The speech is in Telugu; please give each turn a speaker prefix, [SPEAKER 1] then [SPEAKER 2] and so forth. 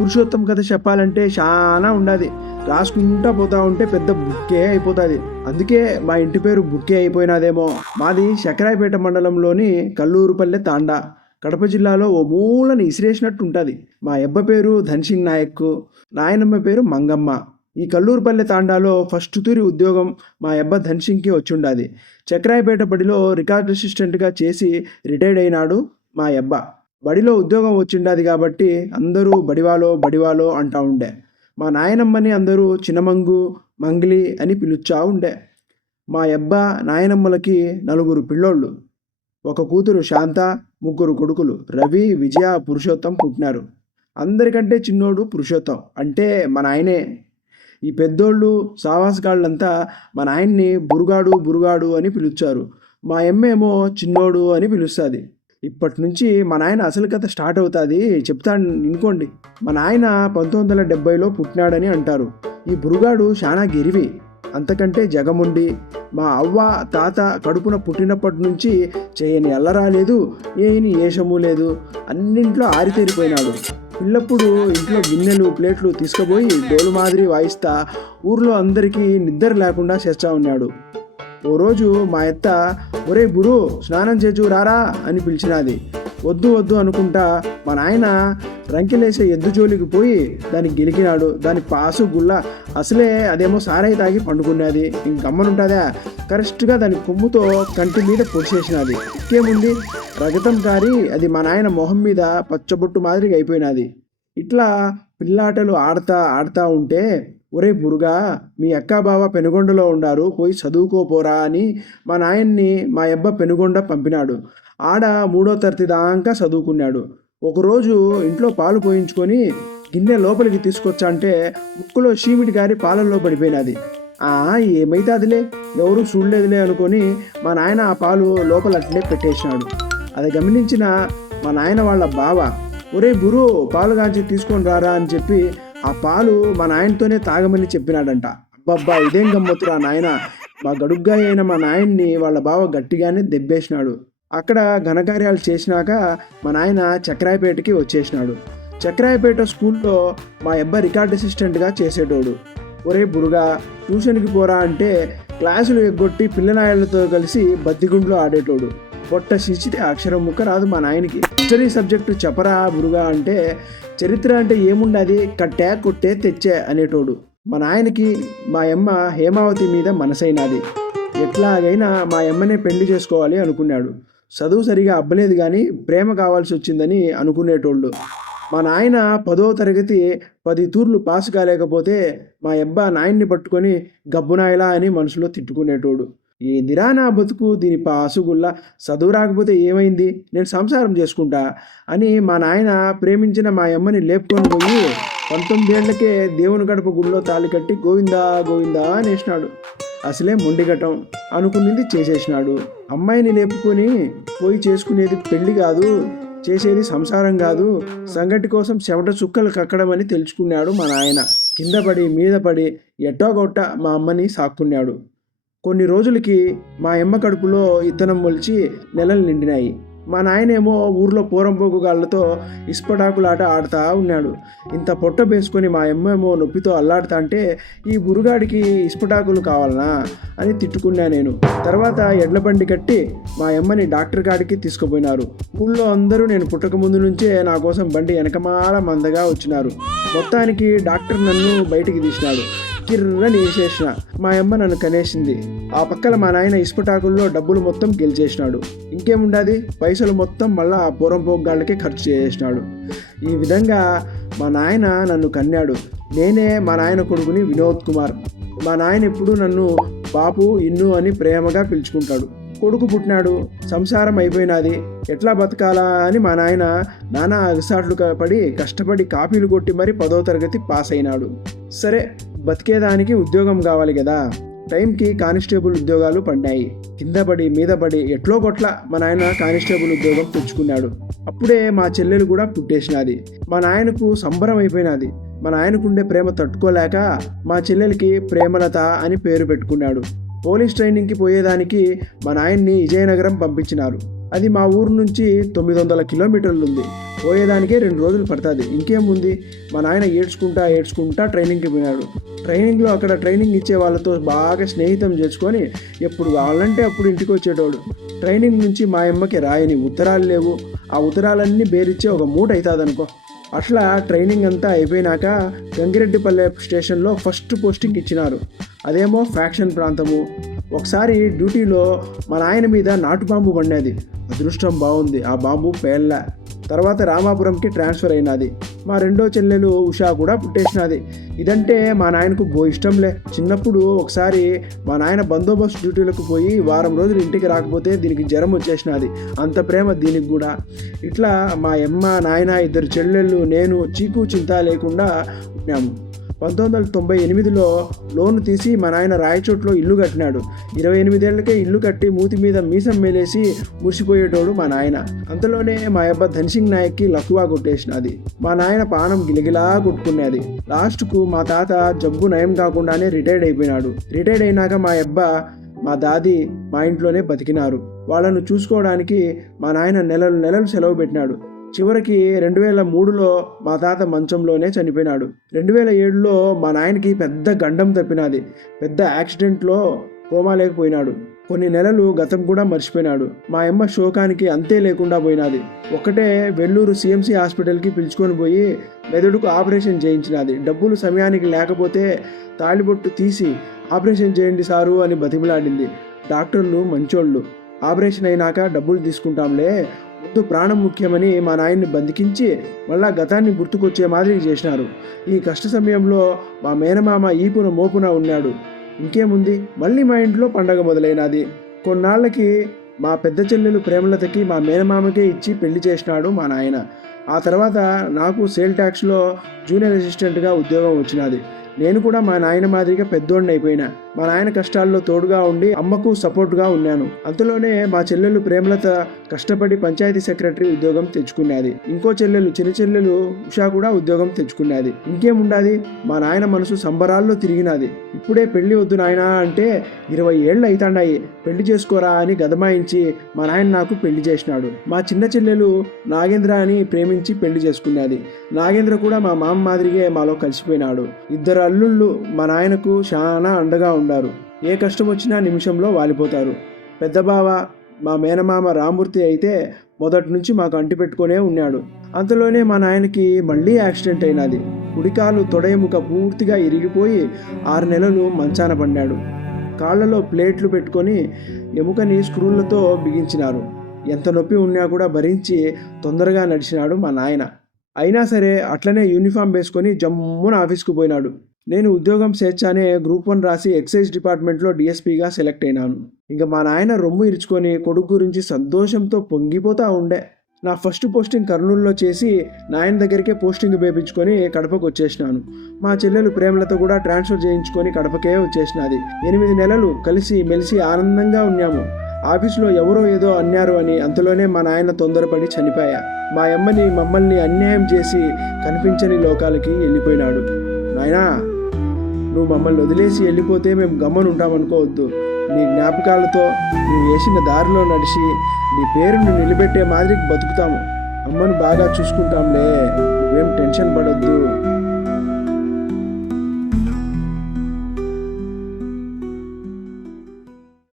[SPEAKER 1] పురుషోత్తం కథ చెప్పాలంటే చాలా ఉండాది. రాసుకుంటా పోతా ఉంటే పెద్ద బుక్కే అయిపోతుంది. అందుకే మా ఇంటి పేరు బుక్కే అయిపోయినదేమో. మాది శకరాయపేట మండలంలోని కల్లూరుపల్లె తాండా. కడప జిల్లాలో ఓ మూలని ఇసిరేసినట్టు ఉంటుంది మా అబ్బ పేరు ధన్సింగ్ నాయక్ నాయనమ్మ పేరు మంగమ్మ. ఈ కల్లూరుపల్లె తాండాలో ఫస్ట్ తూరి ఉద్యోగం మా అబ్బ ధన్సింగ్కి వచ్చిండాది. చక్రాయపేట బడిలో రికార్డ్ అసిస్టెంట్గా చేసి రిటైర్డ్ అయినాడు మా అబ్బ బడిలో ఉద్యోగం వచ్చిండాది కాబట్టి అందరూ బడివాలో బడివాలో అంటా ఉండే. మా నాయనమ్మని అందరూ చిన్నమంగు మంగిలి అని పిలుచా ఉండే. మా అబ్బ నాయనమ్మలకి నలుగురు పిల్లోళ్ళు. ఒక కూతురు శాంత ముగ్గురు కొడుకులు. రవి విజయ పురుషోత్తం పుట్టినారు. అందరికంటే చిన్నోడు పురుషోత్తం. అంటే మన నాయనే. ఈ పెద్దోళ్ళు సావాసగాళ్ళంతా మన నాయన్ని బురుగాడు బురుగాడు అని పిలుచారు మా ఎమ్మేమో చిన్నోడు అని పిలుస్తుంది. ఇప్పటి నుంచి మా నాయన అసలు కథ స్టార్ట్ అవుతుంది చెప్తాను అనుకోండి మా నాయన పంతొమ్మిది వందల డెబ్బైలో పుట్టినాడని అంటారు. ఈ బురుగాడు చాలా గిరివి. అంతకంటే జగముండి. మా అవ్వ తాత కడుపున పుట్టినప్పటి నుంచి చేయని అల్లరా లేదు ఏని ఏషము లేదు. అన్నింట్లో ఆరితేరిపోయినాడు. పిల్లప్పుడు ఇంట్లో గిన్నెలు ప్లేట్లు తీసుకుపోయి డోలు మాదిరి వాయిస్తా ఊర్లో అందరికీ నిద్ర లేకుండా చేస్తా ఉన్నాడు. ఓ రోజు మా ఎత్త ఒరే బురు స్నానం చేచు రారా అని పిలిచినది. వద్దు వద్దు అనుకుంటా మా నాయన రంకెలేసే ఎద్దు జోలికి పోయి దాన్ని గెలికినాడు. దాని పాసు గుల్ల అసలే అదేమో సారాయి తాగి పండుకున్నది ఇంకమ్మనుంటుందా కరెక్ట్గా దాని కొమ్ముతో కంటి మీద పొడిచేసినది. ఇంకేముంది? రగతం కారి అది మా నాయన మొహం మీద పచ్చబొట్టు మాదిరిగా అయిపోయినది. ఇట్లా పిల్లాటలు ఆడతా ఆడతా ఉంటే ఒరే బురుగా మీ అక్క బావ పెనుగొండలో ఉండారు పోయి చదువుకోపోరా అని మా నాయన్ని మా అబ్బ పెనుగొండ పంపినాడు. ఆడ మూడో తరగతి దాకా చదువుకున్నాడు. ఒకరోజు ఇంట్లో పాలు పోయించుకొని గిన్నె లోపలికి తీసుకొచ్చా అంటే ముక్కులో చీమిటి గారి పాలల్లో పడిపోయినది. ఆ ఏమైతే అదిలే ఎవరు చూడలేదులే అనుకొని మా నాయన ఆ పాలు లోపల అట్లే పెట్టేసినాడు. అది గమనించిన మా నాయన వాళ్ళ బావ ఒరే గురు పాలు కాంచి తీసుకొని రారా అని చెప్పి ఆ పాలు మా నాయనతోనే తాగమని చెప్పినాడంట. అబ్బబ్బా ఇదేం గమ్మత్తురా నాయన? మా గడుగ్గా అయిన మా నాయన్ని వాళ్ళ బావ గట్టిగానే దెబ్బేసినాడు. అక్కడ ఘనకార్యాలు చేసినాక మా నాయన చక్రాయపేటకి వచ్చేసినాడు. చక్రాయపేట స్కూల్లో మా అబ్బాయి రికార్డ్ అసిస్టెంట్గా చేసేటోడు. ఒరే బురుగా ట్యూషన్కి పోరా అంటే క్లాసులు ఎగ్గొట్టి పిల్లనాయలతో కలిసి బద్దిగుండ్లో ఆడేటోడు. పొట్ట శిచితే అక్షరం ముక్క రాదు మా నాయనకి. హిస్టరీ సబ్జెక్టు చెప్పరా బురుగా అంటే చరిత్ర అంటే ఏముండది? కట్టే కొట్టే తెచ్చే అనేటోడు. మా నాయనకి మా అమ్మ హేమావతి మీద మనసైనది. ఎట్లాగైనా మా అమ్మనే పెళ్ళి చేసుకోవాలి అనుకున్నాడు. చదువు సరిగా అబ్బలేదు కానీ ప్రేమ కావాల్సి వచ్చిందని అనుకునేటోళ్ళు. మా నాయన పదో తరగతి పది తూర్లు పాస్ కాలేకపోతే మా అబ్బా నాయన్ని పట్టుకొని గబ్బునాయలా అని మనసులో తిట్టుకునేటోడు. ఏదిరా నా బతుకు దీని పాసుగుల్లా చదువు రాకపోతే ఏమైంది? నేను సంసారం చేసుకుంటా అని మా నాయన ప్రేమించిన మా అమ్మని లేపుకొని పోయి పంతొమ్మిది ఏళ్ళకే దేవుని గడప గుడిలో తాళి కట్టి గోవిందా గోవిందా అనేసినాడు. అసలే మొండిగటం అనుకున్నది చేసేసినాడు. అమ్మాయిని లేపుకొని పోయి చేసుకునేది పెళ్ళి కాదు చేసేది సంసారం కాదు సంగటి కోసం చెమట చుక్కలు కక్కడం అని తెలుసుకున్నాడు మా నాయన. కింద పడి మీద పడి ఎట్టోగొట్ట మా అమ్మని సాక్కున్నాడు. కొన్ని రోజులకి మా ఎమ్మ కడుపులో ఇత్తనం మొలిచి నెలలు నిండినాయి. మా నాయనేమో ఊర్లో పూరంపోగు గాళ్ళతో ఇస్పటాకులాట ఆడుతూ ఉన్నాడు. ఇంత పొట్ట వేసుకొని మా అమ్మేమో నొప్పితో అల్లాడుతా అంటే ఈ బురుగాడికి ఇసుపటాకులు కావాలనా? అని తిట్టుకున్నా నేను. తర్వాత ఎడ్ల బండి కట్టి మా అమ్మని డాక్టర్ కాడికి తీసుకుపోయినారు. ఊళ్ళో అందరూ నేను పుట్టక ముందు నుంచే నా కోసం బండి వెనకమాల మందగా వచ్చినారు. మొత్తానికి డాక్టర్ నన్ను బయటికి తీసినాడు. కిర్రని వేసేసిన మా అమ్మ నన్ను కనేసింది. ఆ పక్కన మా నాయన ఇసుపటాకుల్లో డబ్బులు మొత్తం గెలిచేసినాడు. ఇంకేముండది? పైసలు మొత్తం మళ్ళా ఆ పూర్వం పోగ్గాళ్ళకే ఖర్చు చేసేసినాడు. ఈ విధంగా మా నాయన నన్ను కన్నాడు. నేనే మా నాయన కొడుకుని వినోద్ కుమార్. మా నాయన ఎప్పుడు నన్ను బాపు ఇన్ను అని ప్రేమగా పిలుచుకుంటాడు. కొడుకు పుట్టినాడు. సంసారం అయిపోయినది. ఎట్లా బతకాలా అని మా నాయన నానా అగసాట్లు పడి కష్టపడి కాపీలు కొట్టి మరి పదో తరగతి పాస్ అయినాడు సరే బతికేదానికి ఉద్యోగం కావాలి కదా. టైంకి కానిస్టేబుల్ ఉద్యోగాలు పడ్డాయి. కింద పడి మీద పడి ఎట్లో కొట్ల మా నాయన కానిస్టేబుల్ ఉద్యోగం తెచ్చుకున్నాడు. అప్పుడే మా చెల్లెలు కూడా పుట్టేసినది. మా నాయనకు సంబరం అయిపోయినది. మా నాయనకుండే ప్రేమ తట్టుకోలేక మా చెల్లెలకి ప్రేమలత అని పేరు పెట్టుకున్నాడు. పోలీస్ ట్రైనింగ్కి పోయేదానికి మా నాయన్ని విజయనగరం పంపించినారు. అది మా ఊరు నుంచి తొమ్మిది వందల కిలోమీటర్లు ఉంది పోయేదానికే రెండు రోజులు పడుతుంది. ఇంకేముంది? మా నాయన ఏడ్చుకుంటా ఏడ్చుకుంటా ట్రైనింగ్కి పోయినాడు. ట్రైనింగ్లో అక్కడ ట్రైనింగ్ ఇచ్చే వాళ్ళతో బాగా స్నేహితం చేసుకొని ఎప్పుడు కావాలంటే అప్పుడు ఇంటికి వచ్చేటోడు. ట్రైనింగ్ నుంచి మా అమ్మకి రాయని ఉత్తరాలు లేవు. ఆ ఉత్తరాలన్నీ బేరిచ్చే ఒక మూట అవుతుంది అనుకో అట్లా ట్రైనింగ్ అంతా అయిపోయినాక గంగిరెడ్డిపల్లె స్టేషన్లో ఫస్ట్ పోస్టింగ్ ఇచ్చినారు. అదేమో ఫ్యాక్షన్ ప్రాంతము. ఒకసారి డ్యూటీలో మా నాయన మీద నాటు బాంబు పడినది. అదృష్టం బాగుంది. ఆ బాంబు పేళ్ళ తర్వాత రామాపురంకి ట్రాన్స్ఫర్ అయినది. మా రెండో చెల్లెలు ఉషా కూడా పుట్టేసినది. ఇదంటే మా నాయనకు బో ఇష్టంలే. చిన్నప్పుడు ఒకసారి మా నాయన బందోబస్తు డ్యూటీలకు పోయి వారం రోజులు ఇంటికి రాకపోతే దీనికి జ్వరం వచ్చేసినది. అంత ప్రేమ దీనికి కూడా. ఇట్లా మా అమ్మ నాయన ఇద్దరు చెల్లెళ్ళు నేను చీకు చింత లేకుండా ఉన్నాము పంతొమ్మిది వందల తొంభై ఎనిమిదిలో లోన్ తీసి మా నాయన రాయచోట్లో ఇల్లు కట్టినాడు. ఇరవై ఎనిమిదేళ్ళకే ఇల్లు కట్టి మూతి మీద మీసం మేలేసి మురిసిపోయేటోడు మా నాయన అంతలోనే మా అబ్బ ధన్సింగ్ నాయక్కి లక్కువా కొట్టేసినది. మా నాయన పానం గిలగిలా కొట్టుకునేది. లాస్ట్కు మా తాత జబ్బు నయం కాకుండానే రిటైర్డ్ అయిపోయినాడు. రిటైర్డ్ అయినాక మా అబ్బ మా దాది మా ఇంట్లోనే బతికినారు. వాళ్ళను చూసుకోవడానికి మా నాయన నెలలు నెలలు సెలవు పెట్టినాడు. చివరికి రెండు వేల మూడులో మా తాత మంచంలోనే చనిపోయినాడు. రెండు వేల ఏడులో మా నాయనకి పెద్ద గండం తప్పినది. పెద్ద యాక్సిడెంట్లో కోమా లేకపోయినాడు. కొన్ని నెలలు గతం కూడా మర్చిపోయినాడు. మా అమ్మ శోకానికి అంతే లేకుండా పోయినది. ఒకటే వెల్లూరు సిఎంసి హాస్పిటల్కి పిలుచుకొని పోయి మెదడుకు ఆపరేషన్ చేయించినది. డబ్బులు సమయానికి లేకపోతే తాళిబొట్టు తీసి ఆపరేషన్ చేయండి సారు అని బతిమలాడింది. డాక్టర్లు మంచోళ్ళు. ఆపరేషన్ అయినాక డబ్బులు తీసుకుంటాంలే ముందు ప్రాణం ముఖ్యమని మా నాయన్ని బంధికించి మళ్ళా గతాన్ని గుర్తుకొచ్చే మాదిరి చేసినారు. ఈ కష్ట సమయంలో మా మేనమామ ఈపున మోపున ఉన్నాడు. ఇంకేముంది? మళ్ళీ మా ఇంట్లో పండగ మొదలైనది. కొన్నాళ్ళకి మా పెద్ద చెల్లెలు ప్రేమలతకి మా మేనమామకే ఇచ్చి పెళ్ళి చేసినాడు మా నాయన. ఆ తర్వాత నాకు సేల్ ట్యాక్స్లో జూనియర్ అసిస్టెంట్గా ఉద్యోగం వచ్చినది. నేను కూడా మా నాయన మాదిరిగా పెద్దోడిని అయిపోయినా. మా నాయన కష్టాల్లో తోడుగా ఉండి అమ్మకు సపోర్ట్గా ఉన్నాను. అంతలోనే మా చెల్లెలు ప్రేమలత కష్టపడి పంచాయతీ సెక్రటరీ ఉద్యోగం తెచ్చుకున్నది. ఇంకో చెల్లెలు చిన్న చెల్లెలు ఉషా కూడా ఉద్యోగం తెచ్చుకున్నది. ఇంకేముండాది? మా నాయన మనసు సంబరాల్లో తిరిగినది. ఇప్పుడే పెళ్ళి వద్దు నాయనా అంటే ఇరవై ఏళ్ళు అవుతాండాయి పెళ్ళి చేసుకోరా అని గదమాయించి మా నాయన నాకు పెళ్ళి చేసినాడు. మా చిన్న చెల్లెలు నాగేంద్ర అని ప్రేమించి పెళ్ళి చేసుకున్నది. నాగేంద్ర కూడా మా మామ మాదిరిగే మాలో కలిసిపోయినాడు. ఇద్దరు అల్లుళ్ళు మా నాయనకు చాలా అండగా ఉండారు. ఏ కష్టం వచ్చినా నిమిషంలో వాలిపోతారు. పెద్ద బావ మా మేనమామ రామూర్తి అయితే మొదటి నుంచి మాకు అంటిపెట్టుకునే ఉన్నాడు. అంతలోనే మా నాయనకి మళ్ళీ యాక్సిడెంట్ అయినది. కుడికాలు తొడయముక పూర్తిగా ఇరిగిపోయి ఆరు నెలలు మంచాన పడ్డాడు. కాళ్ళలో ప్లేట్లు పెట్టుకొని ఎముకని స్క్రూలతో బిగించినారు. ఎంత నొప్పి ఉన్నా కూడా భరించి తొందరగా నడిచినాడు మా నాయన. అయినా సరే అట్లనే యూనిఫామ్ వేసుకొని జమ్మున ఆఫీస్కు పోయినాడు. నేను ఉద్యోగం స్వేచ్ఛ అనే గ్రూప్ వన్ రాసి ఎక్సైజ్ డిపార్ట్మెంట్లో డిఎస్పీగా సెలెక్ట్ అయినాను. ఇంకా మా నాయన రొమ్ము ఇరుచుకొని కొడుకు గురించి సంతోషంతో పొంగిపోతా ఉండే. నా ఫస్ట్ పోస్టింగ్ కర్నూలులో చేసి నాయన దగ్గరికే పోస్టింగ్ వేపించుకొని కడపకు వచ్చేసినాను. మా చెల్లెలు ప్రేమలతో కూడా ట్రాన్స్ఫర్ చేయించుకొని కడపకే వచ్చేసినది. ఎనిమిది నెలలు కలిసి మెలిసి ఆనందంగా ఉన్నాము. ఆఫీసులో ఎవరో ఏదో అన్నారు అని అంతలోనే మా నాయన తొందరపడి చనిపోయా. మా అమ్మని మమ్మల్ని అన్యాయం చేసి కనిపించని లోకాలకి వెళ్ళిపోయినాడు. నాయనా నువ్వు మమ్మల్ని వదిలేసి వెళ్ళిపోతే మేము గమ్మని ఉంటామనుకోవద్దు నీ జ్ఞాపకాలతో నువ్వు వేసిన దారిలో నడిచి నీ పేరును నిలబెట్టే మాదిరికి బతుకుతాము. అమ్మను బాగా చూసుకుంటాంలే. నువ్వేం టెన్షన్ పడొద్దు.